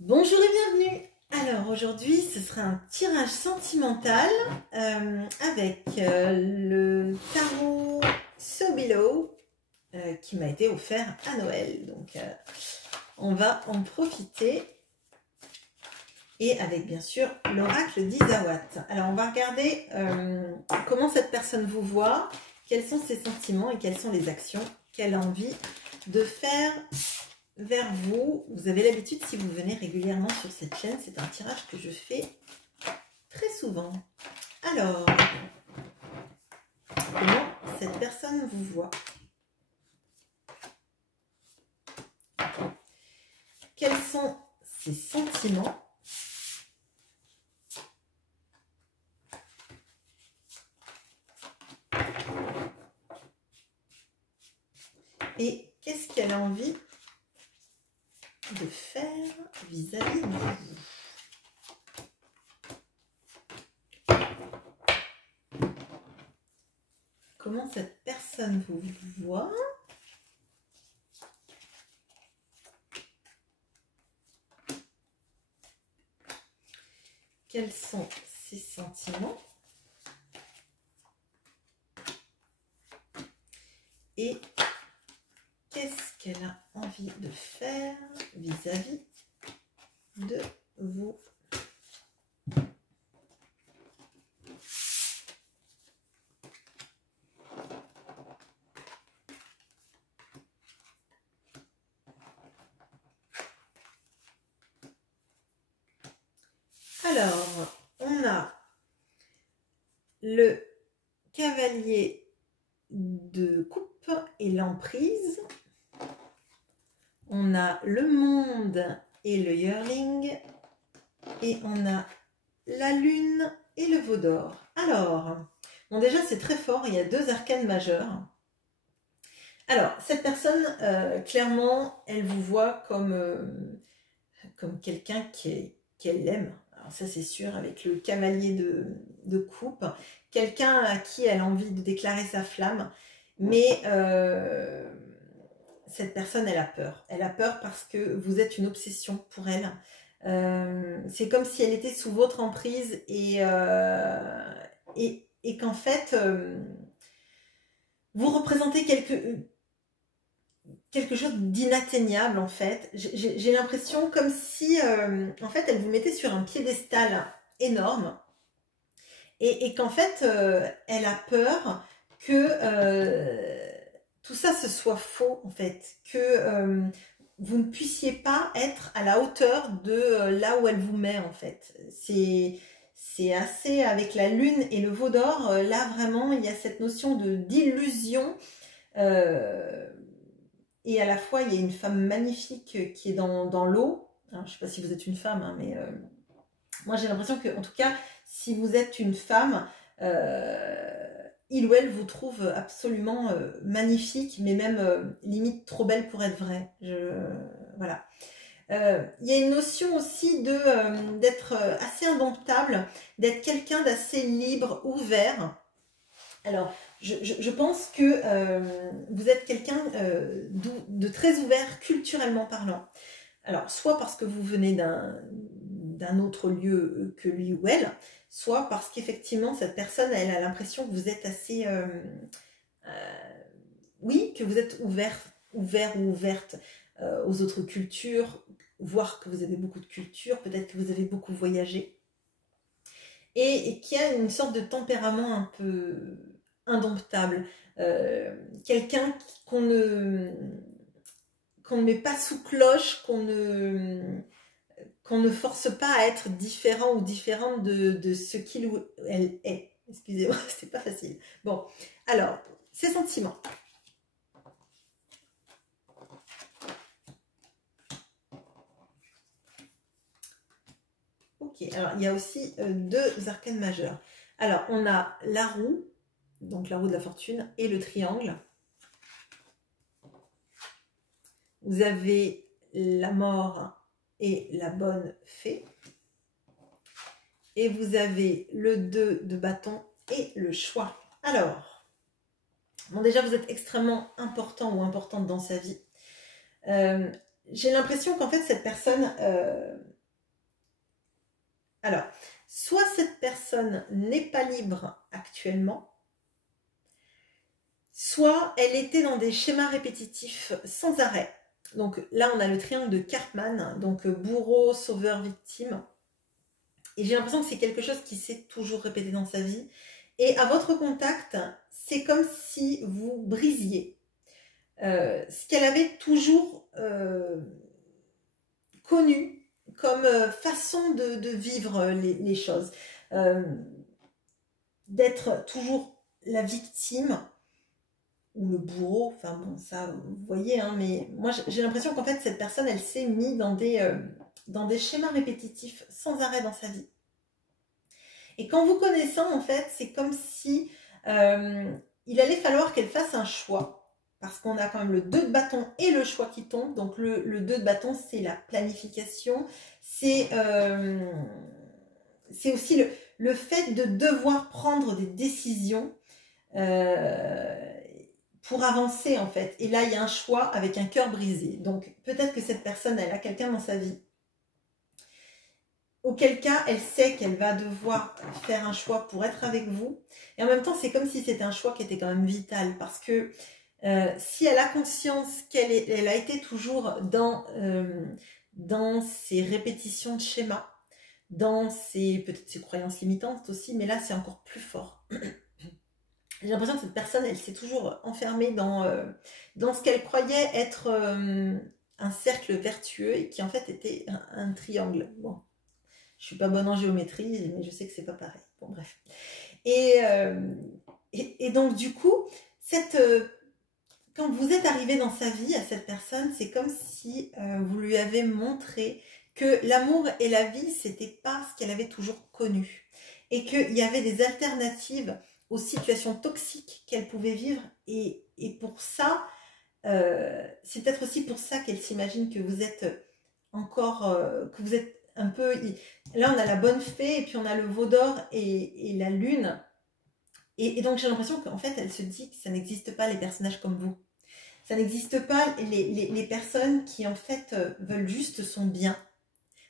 Bonjour et bienvenue. Alors aujourd'hui ce sera un tirage sentimental avec le tarot So Below qui m'a été offert à Noël. Donc on va en profiter. Et avec bien sûr l'oracle d'Isawat. Alors on va regarder comment cette personne vous voit, quels sont ses sentiments et quelles sont les actions qu'elle a envie de faire vers vous. Vous avez l'habitude, si vous venez régulièrement sur cette chaîne, c'est un tirage que je fais très souvent. Alors, comment cette personne vous voit? Quels sont ses sentiments? Et qu'est-ce qu'elle a envie de faire vis-à-vis de vous? Comment cette personne vous voit? Quels sont ses sentiments? Et qu'est-ce qu'elle a envie de faire vis-à-vis de vous? Alors, on a le cavalier de coupe et l'emprise. On a le monde et le yearling. Et on a la lune et le veau d'or. Alors, bon déjà c'est très fort, il y a deux arcanes majeurs. Alors, cette personne, clairement, elle vous voit comme quelqu'un qu'elle aime. Alors ça c'est sûr, avec le cavalier de coupe. Quelqu'un à qui elle a envie de déclarer sa flamme. Mais cette personne, elle a peur. Elle a peur parce que vous êtes une obsession pour elle. C'est comme si elle était sous votre emprise et qu'en fait, vous représentez quelque chose d'inatteignable en fait. J'ai l'impression comme si en fait elle vous mettait sur un piédestal énorme et qu'en fait elle a peur que tout ça ce soit faux en fait, que vous ne puissiez pas être à la hauteur de là où elle vous met en fait. C'est assez avec la lune et le veau d'or, là vraiment il y a cette notion d'illusion. Et à la fois, il y a une femme magnifique qui est dans l'eau. Je ne sais pas si vous êtes une femme, hein, mais moi j'ai l'impression que, en tout cas, si vous êtes une femme, il ou elle vous trouve absolument magnifique, mais même limite trop belle pour être vraie. Voilà. Il y a une notion aussi d'être assez indomptable, d'être quelqu'un d'assez libre, ouvert. Alors, je pense que vous êtes quelqu'un de très ouvert culturellement parlant. Alors, soit parce que vous venez d'un autre lieu que lui ou elle, soit parce qu'effectivement, cette personne, elle a l'impression que vous êtes assez... oui, que vous êtes ouvert ou ouverte aux autres cultures, voire que vous avez beaucoup de culture, peut-être que vous avez beaucoup voyagé. Et qui a une sorte de tempérament un peu indomptable, quelqu'un qu'on ne met pas sous cloche, qu'on ne force pas à être différent ou différente de ce qu'il ou elle est. Excusez-moi, c'est pas facile. Bon, alors, ses sentiments. Ok, alors il y a aussi deux arcanes majeures. Alors, on a la roue, donc la roue de la fortune, et le triangle. Vous avez la mort et la bonne fée. Et vous avez le 2 de bâton et le choix. Alors, bon déjà vous êtes extrêmement important ou importante dans sa vie. j'ai l'impression qu'en fait, cette personne... alors, soit cette personne n'est pas libre actuellement, soit elle était dans des schémas répétitifs sans arrêt. Donc là, on a le triangle de Karpman, donc bourreau, sauveur, victime. Et j'ai l'impression que c'est quelque chose qui s'est toujours répété dans sa vie. Et à votre contact, c'est comme si vous brisiez ce qu'elle avait toujours connu comme façon de vivre les choses. D'être toujours la victime ou le bourreau, enfin bon, ça, vous voyez, hein, mais moi j'ai l'impression qu'en fait cette personne, elle s'est mise dans des schémas répétitifs sans arrêt dans sa vie. Et qu'en vous connaissant, en fait, c'est comme si il allait falloir qu'elle fasse un choix, parce qu'on a quand même le 2 de bâton et le choix qui tombe. Donc le 2 de bâton, c'est la planification, c'est aussi le fait de devoir prendre des décisions pour avancer, en fait. Et là, il y a un choix avec un cœur brisé. Donc peut-être que cette personne, elle a quelqu'un dans sa vie, auquel cas elle sait qu'elle va devoir faire un choix pour être avec vous. Et en même temps, c'est comme si c'était un choix qui était quand même vital, parce que si elle a conscience qu'elle a été toujours dans ses répétitions de schémas, dans peut-être ses croyances limitantes aussi, mais là c'est encore plus fort. J'ai l'impression que cette personne, elle s'est toujours enfermée dans ce qu'elle croyait être un cercle vertueux et qui en fait était un triangle. Bon, je suis pas bonne en géométrie, mais je sais que c'est pas pareil. Bon, bref. Et donc, du coup, quand vous êtes arrivé dans sa vie à cette personne, c'est comme si vous lui avez montré que l'amour et la vie, c'était pas ce qu'elle avait toujours connu. Et qu'il y avait des alternatives aux situations toxiques qu'elle pouvait vivre. Et pour ça, c'est peut-être aussi pour ça qu'elle s'imagine que vous êtes encore, que vous êtes un peu... Là, on a la bonne fée, et puis on a le veau d'or et la lune. Et donc, j'ai l'impression qu'en fait, elle se dit que ça n'existe pas, les personnages comme vous. Ça n'existe pas, les personnes qui, en fait, veulent juste son bien.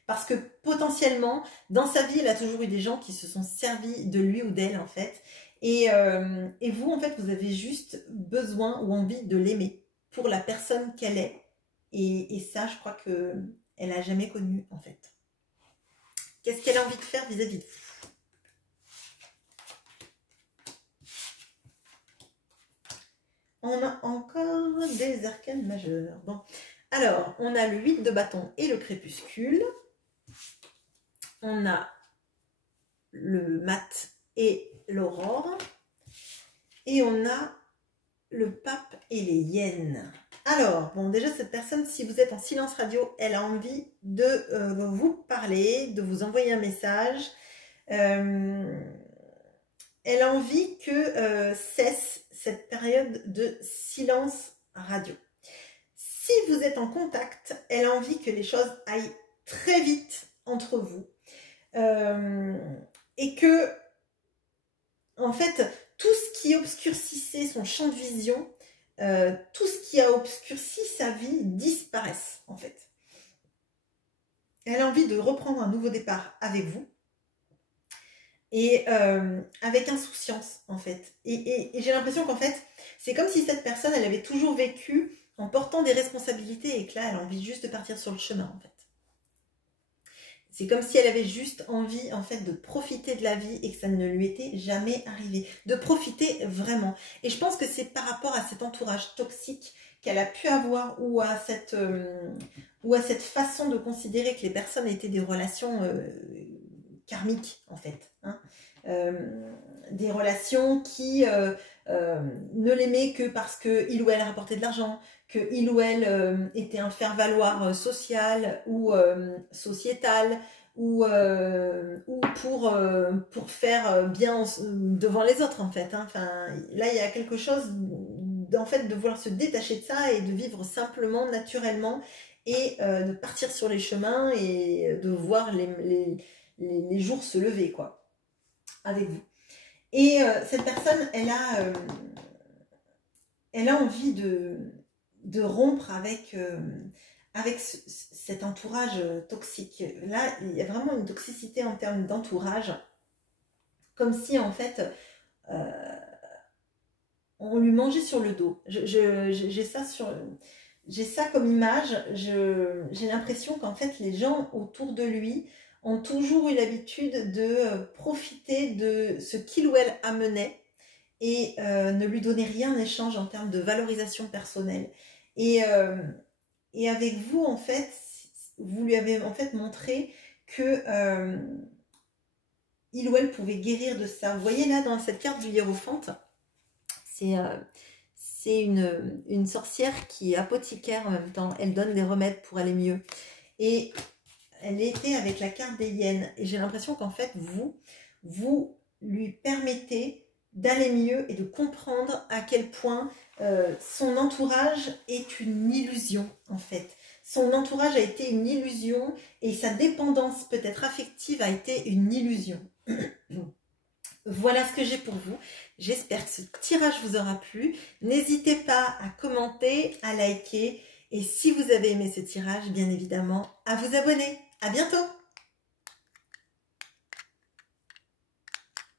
Parce que, potentiellement, dans sa vie, elle a toujours eu des gens qui se sont servis de lui ou d'elle, en fait. Et vous, en fait, vous avez juste besoin ou envie de l'aimer pour la personne qu'elle est. Et ça, je crois qu'elle n'a jamais connu, en fait. Qu'est-ce qu'elle a envie de faire vis-à-vis de vous? On a encore des arcanes majeures. Bon, alors, on a le 8 de bâton et le crépuscule. On a le mat et l'aurore. Et on a le pape et les hyènes. Alors, bon, déjà, cette personne, si vous êtes en silence radio, elle a envie de vous parler, de vous envoyer un message. Elle a envie que cesse cette période de silence radio. Si vous êtes en contact, elle a envie que les choses aillent très vite entre vous. Et que, en fait, tout ce qui obscurcissait son champ de vision, tout ce qui a obscurci sa vie disparaisse, en fait. Elle a envie de reprendre un nouveau départ avec vous. Et avec insouciance, en fait. Et j'ai l'impression qu'en fait, c'est comme si cette personne, elle avait toujours vécu en portant des responsabilités et que là, elle a envie juste de partir sur le chemin, en fait. C'est comme si elle avait juste envie, en fait, de profiter de la vie et que ça ne lui était jamais arrivé. De profiter vraiment. Et je pense que c'est par rapport à cet entourage toxique qu'elle a pu avoir ou à cette façon de considérer que les personnes étaient des relations karmiques, en fait. Hein. Des relations qui ne l'aimaient que parce qu'il ou elle rapportait de l'argent, que il ou elle était un faire-valoir social ou sociétal, ou pour faire bien devant les autres, en fait. Hein. Enfin, là, il y a quelque chose, en fait, de vouloir se détacher de ça et de vivre simplement, naturellement, et de partir sur les chemins et de voir les jours se lever, quoi, avec vous. Et cette personne, elle a envie de rompre avec avec cet entourage toxique, là, il y a vraiment une toxicité en termes d'entourage, comme si en fait, euh, on lui mangeait sur le dos. J'ai ça comme image. J'ai l'impression qu'en fait, les gens autour de lui ont toujours eu l'habitude de profiter de ce qu'il ou elle amenait et ne lui donner rien en échange en termes de valorisation personnelle. Et, euh, et avec vous, en fait, vous lui avez en fait montré que il ou elle pouvait guérir de ça. Vous voyez là, dans cette carte du hiérophante, c'est une sorcière qui est apothicaire en même temps. Elle donne des remèdes pour aller mieux. Et elle était avec la carte des hyènes. Et j'ai l'impression qu'en fait, vous lui permettez d'aller mieux et de comprendre à quel point son entourage est une illusion, en fait. Son entourage a été une illusion et sa dépendance peut-être affective a été une illusion. Voilà ce que j'ai pour vous. J'espère que ce tirage vous aura plu. N'hésitez pas à commenter, à liker. Et si vous avez aimé ce tirage, bien évidemment, à vous abonner. À bientôt!